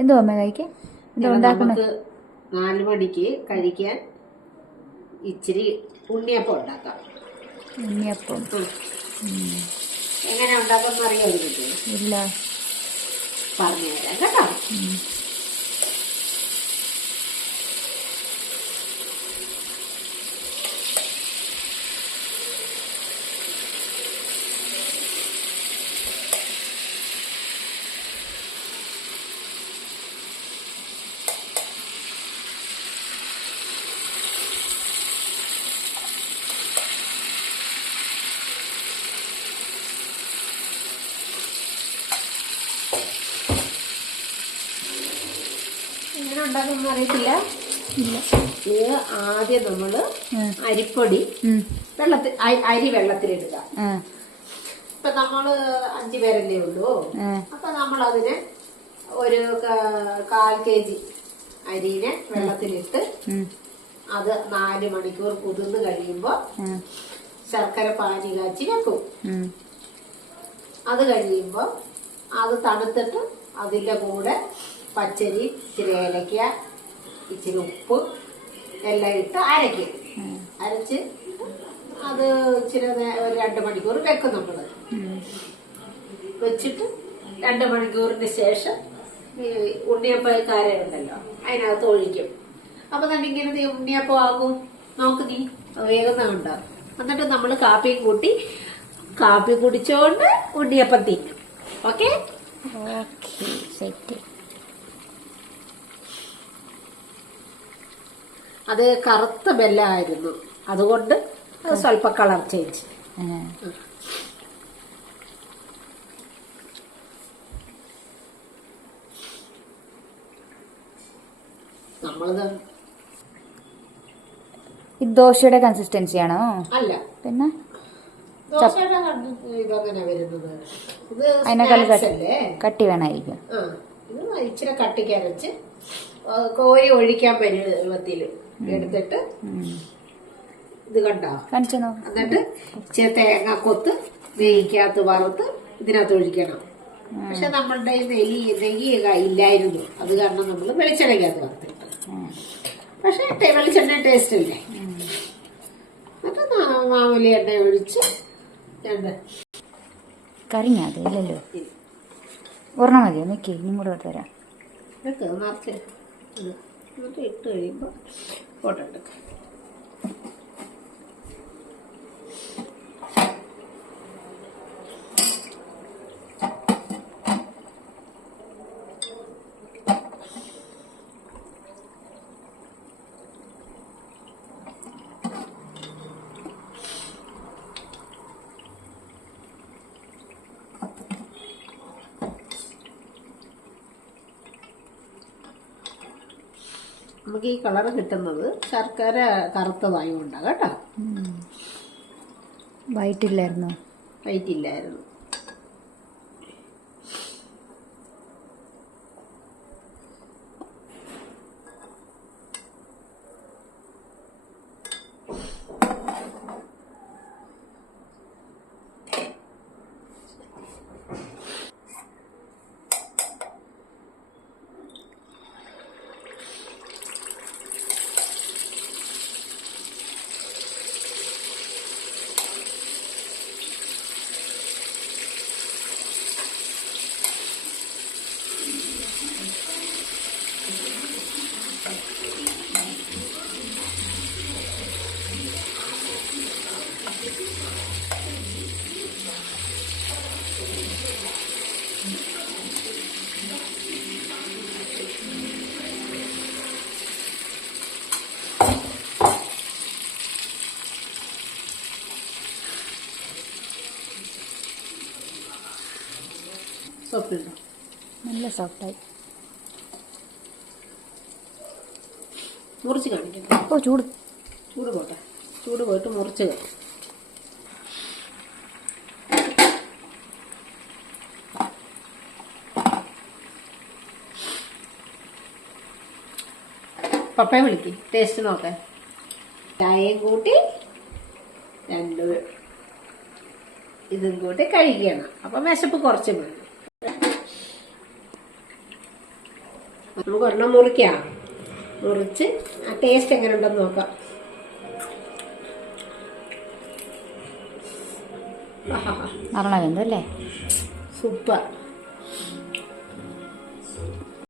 എന്തോ അമ്മ കഴിക്കാൻ നമുക്ക് 4 മണിക്ക് കഴിക്കാൻ ഇച്ചിരി ഉണ്ണിയപ്പം ഉണ്ടാക്കാം. ഉണ്ണിയപ്പം എങ്ങനെ ഉണ്ടാക്കാന്ന് അറിയാം? ഇല്ല, പറഞ്ഞുതരാം കേട്ടോ. എങ്ങനെ ഉണ്ടാക്കുമെന്ന് അറിയത്തില്ല. ഇത് ആദ്യം നമ്മള് അരിപ്പൊടി അരി വെള്ളത്തിലിടുക. ഇപ്പൊ നമ്മള് 5 പേരല്ലേ ഉള്ളൂ. അപ്പൊ നമ്മളതിന് ഒരു 1/4 kg അരിനെ വെള്ളത്തിലിട്ട് അത് 4 മണിക്കൂർ കുതിർന്ന് കഴിയുമ്പോ ശർക്കര പാനി കാച്ചി വെക്കും. അത് കഴിയുമ്പോ അത് തണുത്തിട്ട് അതിന്റെ കൂടെ പച്ചരി, ഇച്ചിരി ഏലക്ക, ഇച്ചിരി ഉപ്പ് എല്ലാം ഇട്ട് അരയ്ക്കും. അരച്ച് അത് ഇച്ചിരി ഒരു 2 മണിക്കൂർ വെക്കും. നമ്മള് വെച്ചിട്ട് 2 മണിക്കൂറിന് ശേഷം ഈ ഉണ്ണിയപ്പക്കാരുണ്ടല്ലോ അതിനകത്ത് ഒഴിക്കും. അപ്പൊ തന്നെ ഇങ്ങനെ ഉണ്ണിയപ്പം ആകും. നോക്ക് നീ വേഗം. എന്നിട്ട് നമ്മള് കാപ്പി കുടിച്ചോണ്ട് ഉണ്ണിയപ്പം തിന്നും. ഓക്കെ. അത് കറുത്ത ബെല്ലായിരുന്നു, അതുകൊണ്ട് അത് സ്വല്പ കളർ ചേഞ്ച്. നമ്മളിത് ദോശയുടെ കൺസിസ്റ്റൻസി ആണോ? അല്ല, പിന്നെ ദോശയുടെ ഇതങ്ങനെ വരുന്നത്. ഇത് അതിനേക്കാൾ കട്ടി വേണമായിരിക്കും. ഇത് ഇച്ചിരി കട്ടിക്ക് അരച്ച് കോരി ഒഴിക്കാൻ പരുവത്തില് എടുത്തിട്ട് ഇത് കണ്ടോ. എന്നിട്ട് ഇച്ചിരി തേങ്ങ കൊത്ത് നെയ്ക്കകത്ത് വറുത്ത് ഇതിനകത്ത് ഒഴിക്കണം. പക്ഷെ നമ്മളുടെ നെയ്യ് ഇല്ലായിരുന്നു, അത് കാരണം നമ്മൾ വെളിച്ചെണ്ണയ്ക്കകത്ത് വറുത്തിട്ട്. പക്ഷെ വെളിച്ചെണ്ണ ടേസ്റ്റ് അല്ലേ. എന്നിട്ട് മാമൂലി എണ്ണ ഒഴിച്ച് കറിഞ്ഞാതില്ലല്ലോ. ഒരെണ്ണം മതിയോ? മിക്കി ഇനിയും കൂടെ തരാം. നിറച്ച് എന്നിട്ട് ഇട്ട് കഴിയുമ്പോൾ ഫോട്ടോ എടുക്കാം. നമുക്ക് ഈ കളറ് കിട്ടുന്നത് ശർക്കര കറുത്തതായതുകൊണ്ടാണ് കേട്ടോ. വൈറ്റ് ഇല്ലായിരുന്നു. സോഫ്റ്റ് നല്ല സോഫ്റ്റായി. മുറിച്ച് കാണിക്കാം. ചൂട് പോട്ടെ. ചൂട് പോയിട്ട് മുറിച്ച് കഴിക്കും. പപ്പയെ വിളിക്കും, ടേസ്റ്റ് നോക്കാൻ. ചായയും കൂട്ടി 2 ഇതും കൂട്ടി കഴിക്കണം. അപ്പം വിശപ്പ് കുറച്ച് മതി. നമുക്ക് ഒരെണ്ണം മുറിക്കാം. മുറിച്ച് ആ ടേസ്റ്റ് എങ്ങനെ ഉണ്ടെന്ന് നോക്കാം. നല്ലോണം വെന്തല്ലേ? സൂപ്പർ.